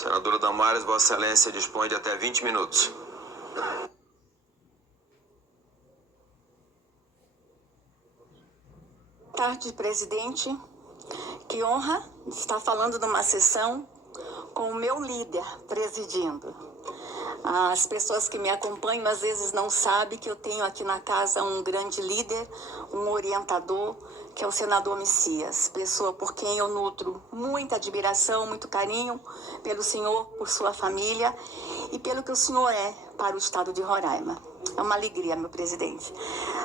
Senadora Damares, Vossa Excelência dispõe de até 20 minutos. Boa tarde, presidente. Que honra estar falando numa sessão com o meu líder presidindo. As pessoas que me acompanham às vezes não sabem que eu tenho aqui na casa um grande líder, um orientador, que é o senador Messias, pessoa por quem eu nutro muita admiração, muito carinho pelo senhor, por sua família e pelo que o senhor é para o estado de Roraima. É uma alegria, meu presidente.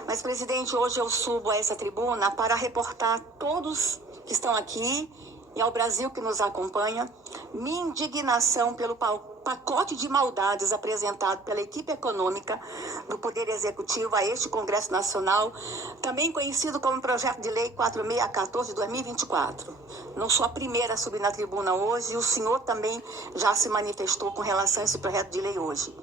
Mas, presidente, hoje eu subo a essa tribuna para reportar todos que estão aqui e ao Brasil que nos acompanha, minha indignação pelo pacote de maldades apresentado pela equipe econômica do Poder Executivo a este Congresso Nacional, também conhecido como Projeto de Lei 4614 de 2024. Não sou a primeira a subir na tribuna hoje e o senhor também já se manifestou com relação a esse projeto de lei hoje.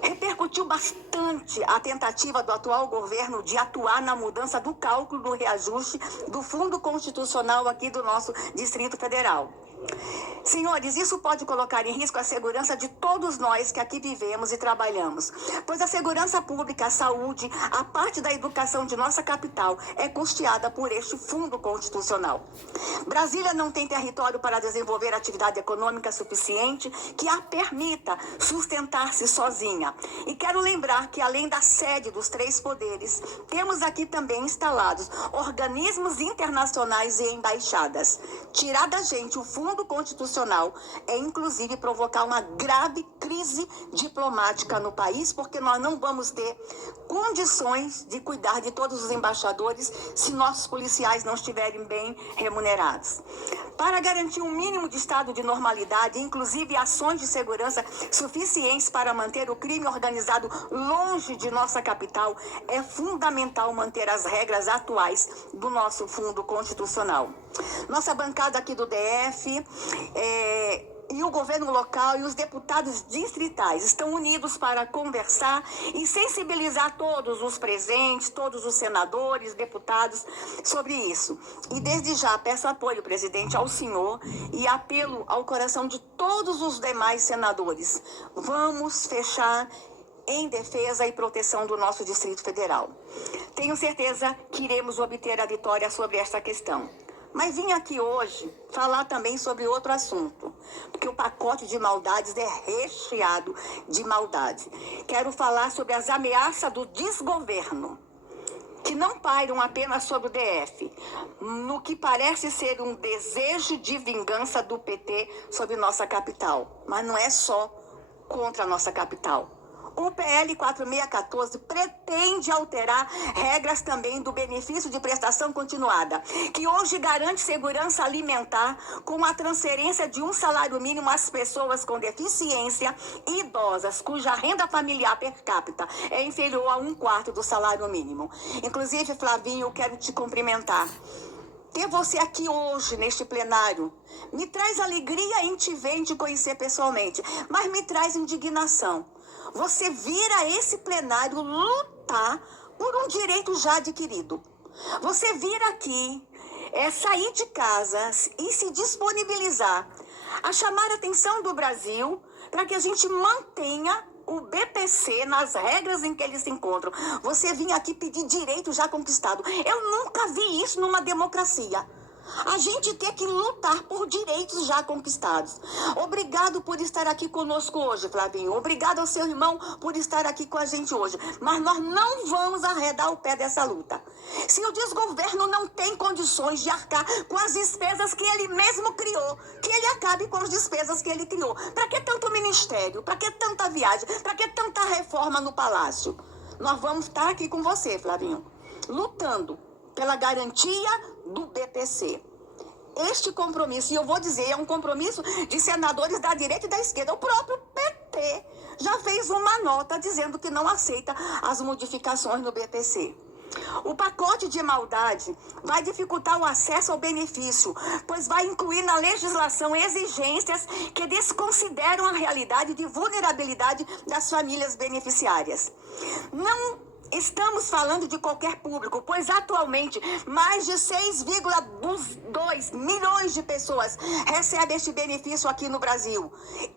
Repercutiu bastante a tentativa do atual governo de atuar na mudança do cálculo do reajuste do Fundo Constitucional aqui do nosso Distrito Federal. Senhores, isso pode colocar em risco a segurança de todos nós que aqui vivemos e trabalhamos, pois a segurança pública, a saúde, a parte da educação de nossa capital é custeada por este Fundo Constitucional. Brasília não tem território para desenvolver atividade econômica suficiente que a permita sustentar-se sozinha. E quero lembrar que, além da sede dos três poderes, temos aqui também instalados organismos internacionais e embaixadas. Tirar da gente o Fundo Constitucional é, inclusive, provocar uma grave crise diplomática no país, porque nós não vamos ter condições de cuidar de todos os embaixadores se nossos policiais não estiverem bem remunerados. Para garantir um mínimo de estado de normalidade, inclusive ações de segurança suficientes para manter o crime organizado longe de nossa capital, é fundamental manter as regras atuais do nosso Fundo Constitucional. Nossa bancada aqui do DF e o governo local e os deputados distritais estão unidos para conversar e sensibilizar todos os presentes, todos os senadores, deputados sobre isso. E desde já peço apoio, presidente, ao senhor e apelo ao coração de todos os demais senadores. Vamos fechar em defesa e proteção do nosso Distrito Federal. Tenho certeza que iremos obter a vitória sobre esta questão. Mas vim aqui hoje falar também sobre outro assunto, porque o pacote de maldades é recheado de maldade. Quero falar sobre as ameaças do desgoverno, que não pairam apenas sobre o DF, no que parece ser um desejo de vingança do PT sobre nossa capital. Mas não é só contra a nossa capital. O PL 4614 pretende alterar regras também do benefício de prestação continuada, que hoje garante segurança alimentar com a transferência de um salário mínimo às pessoas com deficiência e idosas, cuja renda familiar per capita é inferior a 1/4 do salário mínimo. Inclusive, Flavinho, quero te cumprimentar. Ter você aqui hoje, neste plenário, me traz alegria em te ver e te conhecer pessoalmente, mas me traz indignação. Você vir a esse plenário lutar por um direito já adquirido. Você vir aqui, sair de casa e se disponibilizar a chamar a atenção do Brasil para que a gente mantenha o BPC nas regras em que eles se encontram. Você vir aqui pedir direito já conquistado. Eu nunca vi isso numa democracia. A gente tem que lutar por direitos já conquistados. Obrigado por estar aqui conosco hoje, Flavinho. Obrigado ao seu irmão por estar aqui com a gente hoje. Mas nós não vamos arredar o pé dessa luta. Se o desgoverno não tem condições de arcar com as despesas que ele mesmo criou, que ele acabe com as despesas que ele criou. Para que tanto ministério? Para que tanta viagem? Para que tanta reforma no palácio? Nós vamos estar aqui com você, Flavinho, lutando pela garantia do BPC. Este compromisso, e eu vou dizer, é um compromisso de senadores da direita e da esquerda. O próprio PT já fez uma nota dizendo que não aceita as modificações no BPC. O pacote de maldade vai dificultar o acesso ao benefício, pois vai incluir na legislação exigências que desconsideram a realidade de vulnerabilidade das famílias beneficiárias. Não Estamos falando de qualquer público, pois atualmente mais de 6,2 milhões de pessoas recebem este benefício aqui no Brasil.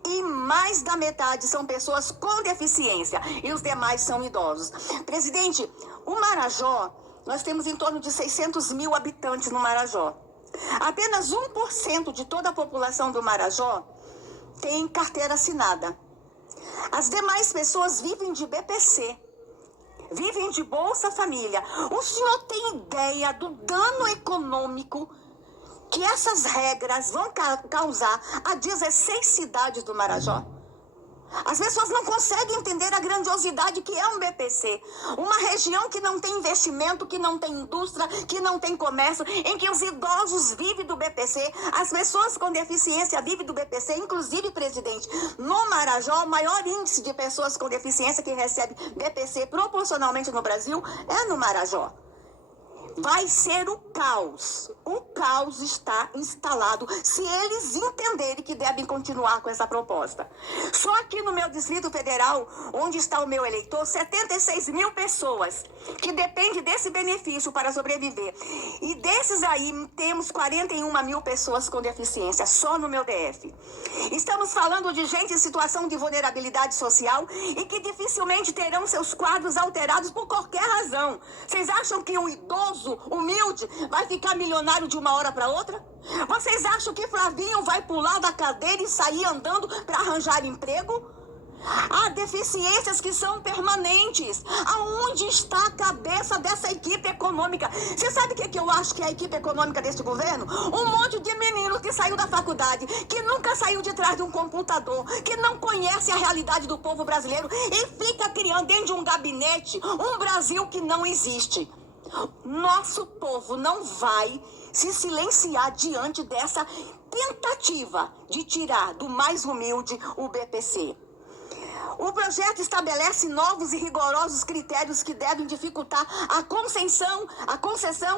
E mais da metade são pessoas com deficiência e os demais são idosos. Presidente, o Marajó, nós temos em torno de 600 mil habitantes no Marajó. Apenas 1% de toda a população do Marajó tem carteira assinada. As demais pessoas vivem de BPC. Vivem de Bolsa Família. O senhor tem ideia do dano econômico que essas regras vão causar a 16 cidades do Marajó? As pessoas não conseguem entender a grandiosidade que é um BPC. Uma região que não tem investimento, que não tem indústria, que não tem comércio, em que os idosos vivem do BPC, as pessoas com deficiência vivem do BPC, inclusive, presidente, no Marajó, o maior índice de pessoas com deficiência que recebe BPC proporcionalmente no Brasil é no Marajó. Vai ser o caos. O caos está instalado se eles entenderem que devem continuar com essa proposta. Só aqui no meu Distrito Federal, onde está o meu eleitor, 76 mil pessoas que dependem desse benefício para sobreviver. E desses aí, temos 41 mil pessoas com deficiência, só no meu DF. Estamos falando de gente em situação de vulnerabilidade social e que dificilmente terão seus quadros alterados por qualquer razão. Vocês acham que um idoso humilde vai ficar milionário de uma hora para outra? Vocês acham que Flavinho vai pular da cadeira e sair andando para arranjar emprego? Há deficiências que são permanentes. Aonde está a cabeça dessa equipe econômica? Você sabe o que eu acho que é a equipe econômica deste governo? Um monte de menino que saiu da faculdade, que nunca saiu de trás de um computador, que não conhece a realidade do povo brasileiro e fica criando dentro de um gabinete um Brasil que não existe. Nosso povo não vai se silenciar diante dessa tentativa de tirar do mais humilde o BPC. O projeto estabelece novos e rigorosos critérios que devem dificultar a concessão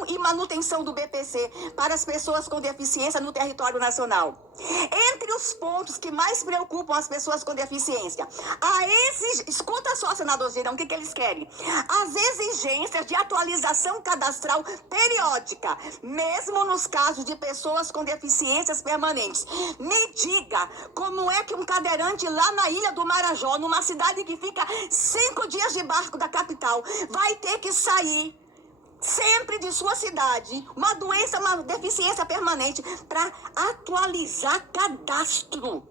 e manutenção do BPC para as pessoas com deficiência no território nacional. Entre os pontos que mais preocupam as pessoas com deficiência, escuta só, senador Girão, o que eles querem? As exigências de atualização cadastral periódica, mesmo nos casos de pessoas com deficiências permanentes. Me diga como é que um cadeirante lá na Ilha do Marajó, numa cidade que fica 5 dias de barco da capital, vai ter que sair sempre de sua cidade, uma doença, uma deficiência permanente, para atualizar cadastro.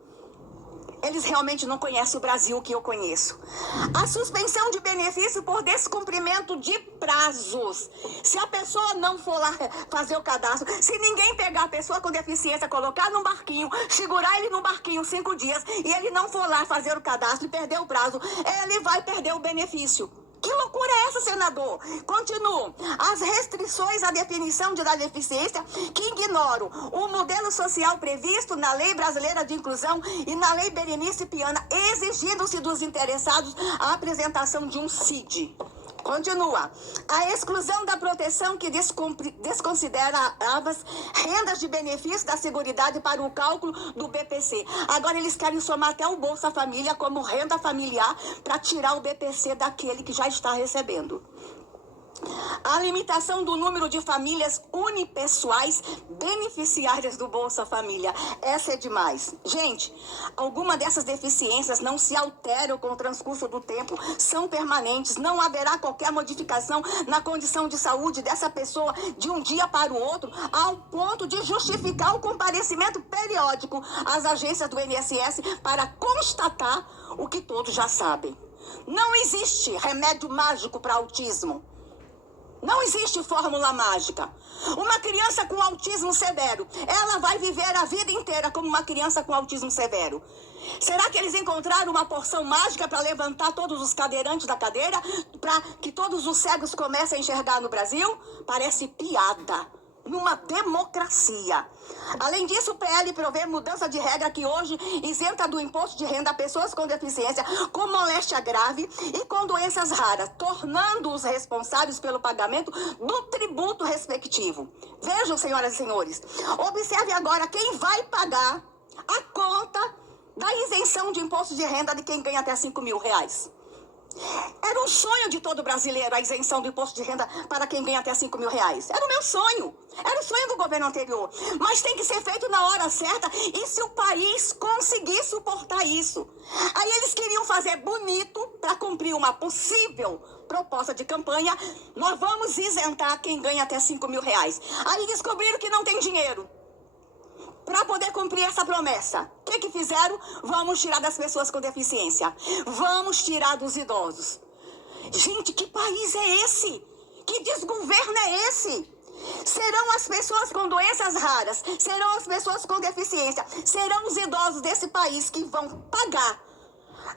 Eles realmente não conhecem o Brasil que eu conheço. A suspensão de benefício por descumprimento de prazos. Se a pessoa não for lá fazer o cadastro, se ninguém pegar a pessoa com deficiência, colocar num barquinho, segurar ele no barquinho 5 dias, e ele não for lá fazer o cadastro e perder o prazo, ele vai perder o benefício. Que loucura é essa, senador? Continuo. As restrições à definição da deficiência que ignoram o modelo social previsto na Lei Brasileira de Inclusão e na Lei Berenice Piana, exigindo-se dos interessados a apresentação de um CID. Continua. A exclusão da proteção que desconsidera as rendas de benefício da Seguridade para o cálculo do BPC. Agora eles querem somar até o Bolsa Família como renda familiar para tirar o BPC daquele que já está recebendo. A limitação do número de famílias unipessoais beneficiárias do Bolsa Família. Essa é demais. Gente, alguma dessas deficiências não se alteram com o transcurso do tempo, são permanentes, não haverá qualquer modificação na condição de saúde dessa pessoa de um dia para o outro, ao ponto de justificar o comparecimento periódico às agências do INSS para constatar o que todos já sabem. Não existe remédio mágico para autismo. Não existe fórmula mágica. Uma criança com autismo severo, ela vai viver a vida inteira como uma criança com autismo severo. Será que eles encontraram uma porção mágica para levantar todos os cadeirantes da cadeira, para que todos os cegos comecem a enxergar no Brasil? Parece piada. Numa democracia. Além disso, o PL prevê mudança de regra que hoje isenta do imposto de renda a pessoas com deficiência com moléstia grave e com doenças raras, tornando-os responsáveis pelo pagamento do tributo respectivo. Vejam, senhoras e senhores, observe agora quem vai pagar a conta da isenção de imposto de renda de quem ganha até R$5.000. Era um sonho de todo brasileiro a isenção do imposto de renda para quem ganha até 5 mil reais. Era o meu sonho. Era o sonho do governo anterior. Mas tem que ser feito na hora certa e se o país conseguir suportar isso. Aí eles queriam fazer bonito para cumprir uma possível proposta de campanha. Nós vamos isentar quem ganha até 5 mil reais. Aí descobriram que não tem dinheiro para poder cumprir essa promessa. O que fizeram? Vamos tirar das pessoas com deficiência. Vamos tirar dos idosos. Gente, que país é esse? Que desgoverno é esse? Serão as pessoas com doenças raras, serão as pessoas com deficiência, serão os idosos desse país que vão pagar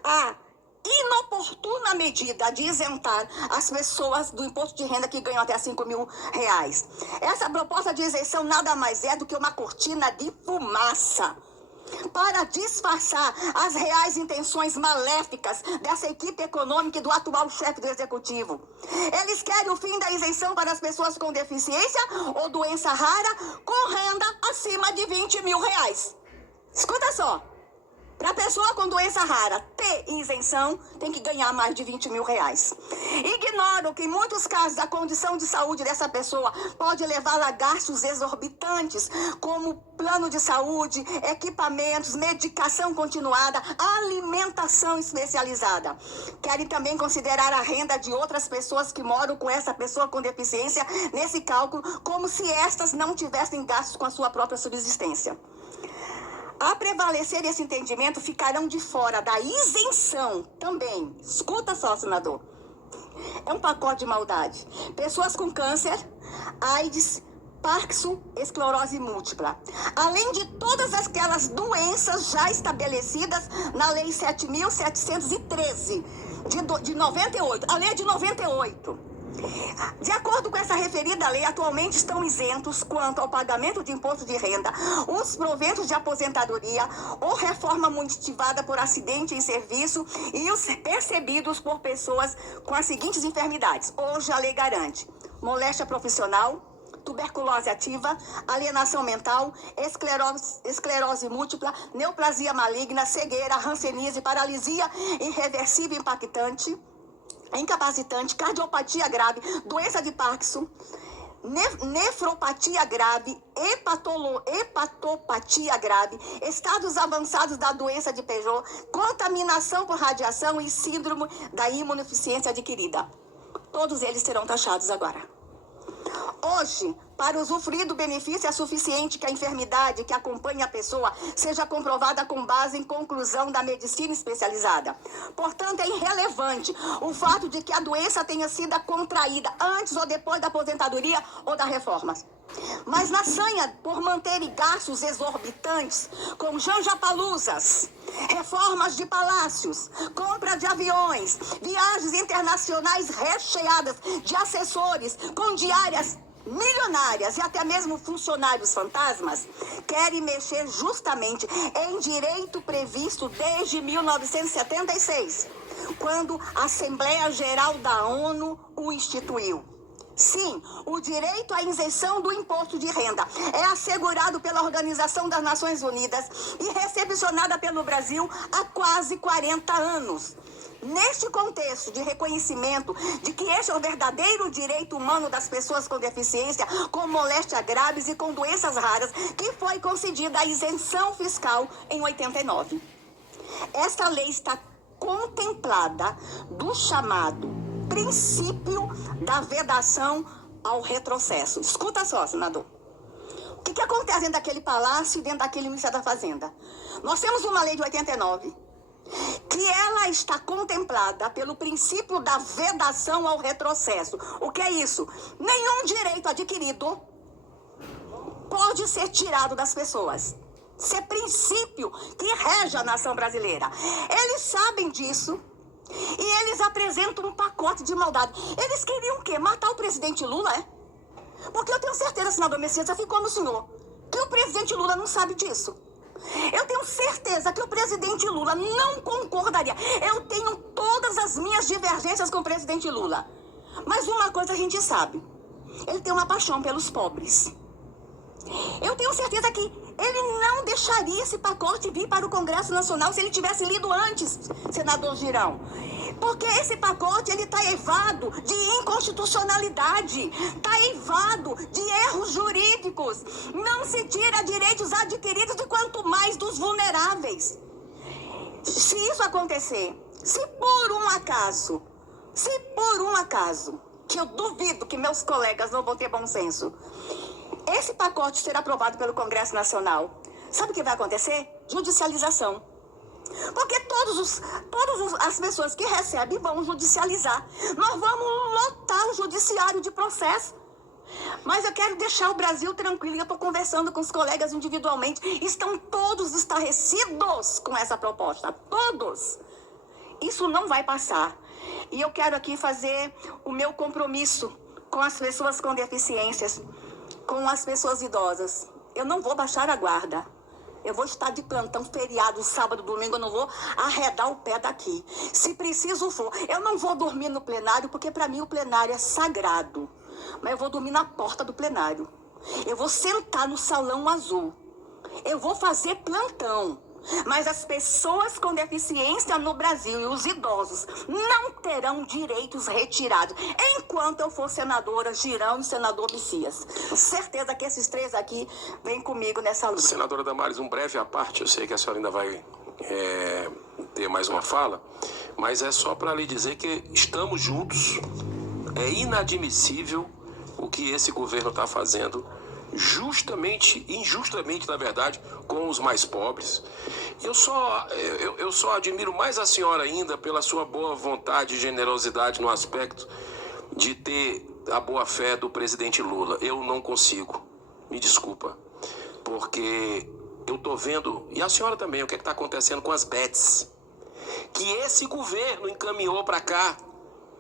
a inoportuna medida de isentar as pessoas do imposto de renda que ganham até 5 mil reais. Essa proposta de isenção nada mais é do que uma cortina de fumaça para disfarçar as reais intenções maléficas dessa equipe econômica e do atual chefe do executivo. Eles querem o fim da isenção para as pessoas com deficiência ou doença rara com renda acima de 20 mil reais. Escuta só. Para a pessoa com doença rara ter isenção, tem que ganhar mais de 20 mil reais. Ignoram que em muitos casos a condição de saúde dessa pessoa pode levá-la a gastos exorbitantes, como plano de saúde, equipamentos, medicação continuada, alimentação especializada. Querem também considerar a renda de outras pessoas que moram com essa pessoa com deficiência nesse cálculo, como se estas não tivessem gastos com a sua própria subsistência. A prevalecer esse entendimento, ficarão de fora da isenção também. Escuta só, senador. É um pacote de maldade. Pessoas com câncer, AIDS, Parkinson, esclerose múltipla. Além de todas aquelas doenças já estabelecidas na Lei 7.713 de 98. A lei é de 98. De acordo com essa referida lei, atualmente estão isentos quanto ao pagamento de imposto de renda os proventos de aposentadoria ou reforma motivada por acidente em serviço e os percebidos por pessoas com as seguintes enfermidades. Hoje a lei garante moléstia profissional, tuberculose ativa, alienação mental, esclerose múltipla, neoplasia maligna, cegueira, hanseníase, paralisia irreversível impactante, incapacitante, cardiopatia grave, doença de Parkinson, nefropatia grave, hepatopatia grave, estados avançados da doença de Peugeot, contaminação por radiação e síndrome da imunodeficiência adquirida. Todos eles serão taxados agora. Hoje, para usufruir do benefício, é suficiente que a enfermidade que acompanha a pessoa seja comprovada com base em conclusão da medicina especializada. Portanto, é irrelevante o fato de que a doença tenha sido contraída antes ou depois da aposentadoria ou da reforma. Mas na sanha por manterem gastos exorbitantes, com janjapaluzas, reformas de palácios, compra de aviões, viagens internacionais recheadas de assessores, com diárias milionárias e até mesmo funcionários fantasmas, querem mexer justamente em direito previsto desde 1976, quando a Assembleia Geral da ONU o instituiu. Sim, o direito à isenção do imposto de renda é assegurado pela Organização das Nações Unidas e recepcionada pelo Brasil há quase 40 anos. Neste contexto de reconhecimento de que este é o verdadeiro direito humano das pessoas com deficiência, com moléstias graves e com doenças raras, que foi concedida a isenção fiscal em 89. Esta lei está contemplada do chamado princípio da vedação ao retrocesso. Escuta só, senador. O que acontece dentro daquele palácio e dentro daquele Ministério da Fazenda? Nós temos uma lei de 89, que ela está contemplada pelo princípio da vedação ao retrocesso. O que é isso? Nenhum direito adquirido pode ser tirado das pessoas. Isso é princípio que rege a nação brasileira. Eles sabem disso. E eles apresentam um pacote de maldade. Eles queriam o quê? Matar o presidente Lula, é? Porque eu tenho certeza, senador Messias, assim como o senhor, que o presidente Lula não sabe disso. Eu tenho certeza que o presidente Lula não concordaria. Eu tenho todas as minhas divergências com o presidente Lula. Mas uma coisa a gente sabe. Ele tem uma paixão pelos pobres. Eu tenho certeza que ele não deixaria esse pacote vir para o Congresso Nacional se ele tivesse lido antes, senador Girão. Porque esse pacote ele está eivado de inconstitucionalidade, está eivado de erros jurídicos. Não se tira direitos adquiridos de quanto mais dos vulneráveis. Se isso acontecer, se por um acaso, que eu duvido que meus colegas não vão ter bom senso, esse pacote será aprovado pelo Congresso Nacional, sabe o que vai acontecer? Judicialização. Porque todas as pessoas que recebem vão judicializar. Nós vamos lotar o judiciário de processo. Mas eu quero deixar o Brasil tranquilo. Eu estou conversando com os colegas individualmente. Estão todos estarrecidos com essa proposta. Todos. Isso não vai passar. E eu quero aqui fazer o meu compromisso com as pessoas com deficiências, com as pessoas idosas. Eu não vou baixar a guarda. Eu vou estar de plantão, feriado, sábado, domingo, eu não vou arredar o pé daqui. Se preciso for. Eu não vou dormir no plenário, porque para mim o plenário é sagrado. Mas eu vou dormir na porta do plenário. Eu vou sentar no salão azul. Eu vou fazer plantão. Mas as pessoas com deficiência no Brasil e os idosos não terão direitos retirados. Enquanto eu for senadora Girão e senador Messias. Certeza que esses três aqui vêm comigo nessa luta. Senadora Damares, um breve à parte. Eu sei que a senhora ainda vai ter mais uma fala. Mas é só para lhe dizer que estamos juntos. É inadmissível o que esse governo está fazendo, injustamente, na verdade, com os mais pobres. Eu só admiro mais a senhora ainda pela sua boa vontade e generosidade no aspecto de ter a boa-fé do presidente Lula. Eu não consigo, me desculpa, porque eu tô vendo, e a senhora também, o que está acontecendo com as bets, que esse governo encaminhou para cá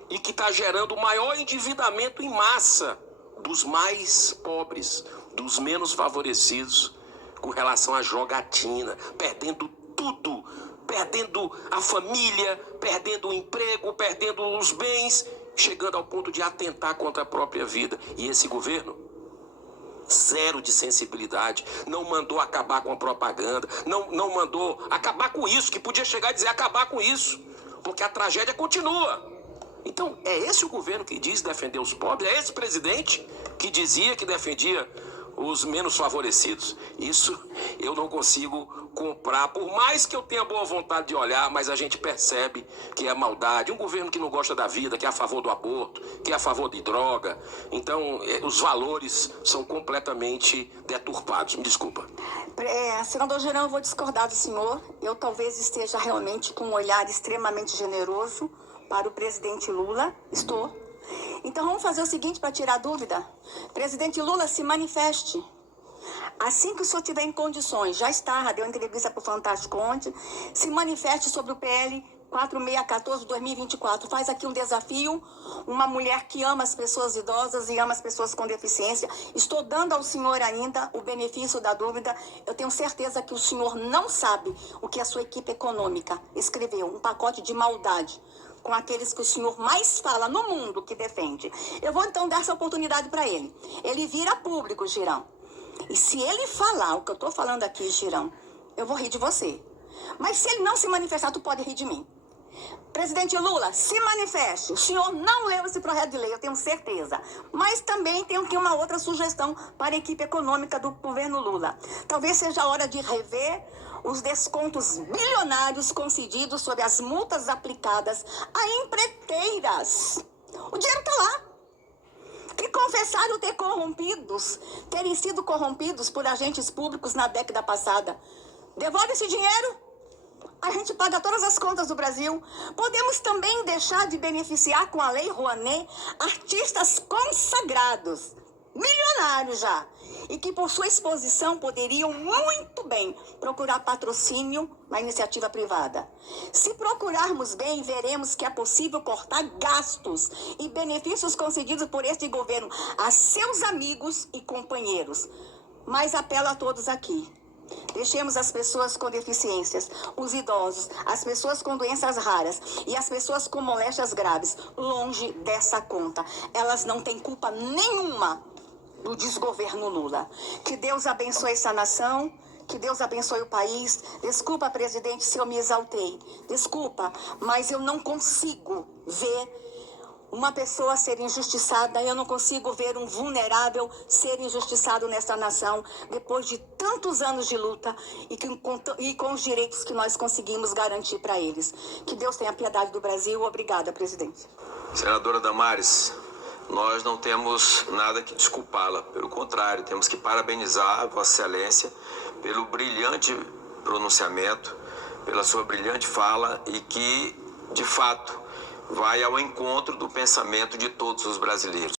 e que está gerando o maior endividamento em massa dos mais pobres, dos menos favorecidos, com relação à jogatina, perdendo tudo, perdendo a família, perdendo o emprego, perdendo os bens, chegando ao ponto de atentar contra a própria vida. E esse governo, zero de sensibilidade, não mandou acabar com a propaganda, não mandou acabar com isso, que podia chegar e dizer acabar com isso, porque a tragédia continua. Então, é esse o governo que diz defender os pobres? É esse presidente que dizia que defendia os menos favorecidos? Isso eu não consigo comprar, por mais que eu tenha boa vontade de olhar, mas a gente percebe que é maldade. Um governo que não gosta da vida, que é a favor do aborto, que é a favor de droga. Então, os valores são completamente deturpados. Me desculpa. Senador Girão, eu vou discordar do senhor. Eu talvez esteja realmente com um olhar extremamente generoso para o presidente Lula. Estou. Então vamos fazer o seguinte para tirar dúvida. Presidente Lula, se manifeste. Assim que o senhor tiver em condições, já deu entrevista para o Fantástico ontem, se manifeste sobre o PL 4614-2024. Faz aqui um desafio, uma mulher que ama as pessoas idosas e ama as pessoas com deficiência. Estou dando ao senhor ainda o benefício da dúvida. Eu tenho certeza que o senhor não sabe o que a sua equipe econômica escreveu, um pacote de maldade com aqueles que o senhor mais fala no mundo que defende. Eu vou então dar essa oportunidade para ele. Ele vira público, Girão. E se ele falar o que eu estou falando aqui, Girão, eu vou rir de você. Mas se ele não se manifestar, tu pode rir de mim. Presidente Lula, se manifeste. O senhor não leu esse projeto de lei, eu tenho certeza. Mas também tenho aqui uma outra sugestão para a equipe econômica do governo Lula. Talvez seja a hora de rever os descontos bilionários concedidos sobre as multas aplicadas a empreiteiras. O dinheiro está lá. Que confessaram terem sido corrompidos por agentes públicos na década passada. Devolve esse dinheiro. A gente paga todas as contas do Brasil. Podemos também deixar de beneficiar com a Lei Rouanet artistas consagrados, milionários já, e que por sua exposição poderiam muito bem procurar patrocínio na iniciativa privada. Se procurarmos bem, veremos que é possível cortar gastos e benefícios concedidos por este governo a seus amigos e companheiros. Mas apelo a todos aqui. Deixemos as pessoas com deficiências, os idosos, as pessoas com doenças raras e as pessoas com moléstias graves longe dessa conta. Elas não têm culpa nenhuma do desgoverno Lula. Que Deus abençoe essa nação, Que Deus abençoe o país. Desculpa, presidente, se eu me exaltei. Desculpa, mas eu não consigo ver uma pessoa ser injustiçada, eu não consigo ver um vulnerável ser injustiçado nesta nação, depois de tantos anos de luta e com os direitos que nós conseguimos garantir para eles. Que Deus tenha piedade do Brasil. Obrigada, presidente. Senadora Damares, nós não temos nada que desculpá-la. Pelo contrário, temos que parabenizar Vossa Excelência pelo brilhante pronunciamento, pela sua brilhante fala e que, de fato, vai ao encontro do pensamento de todos os brasileiros.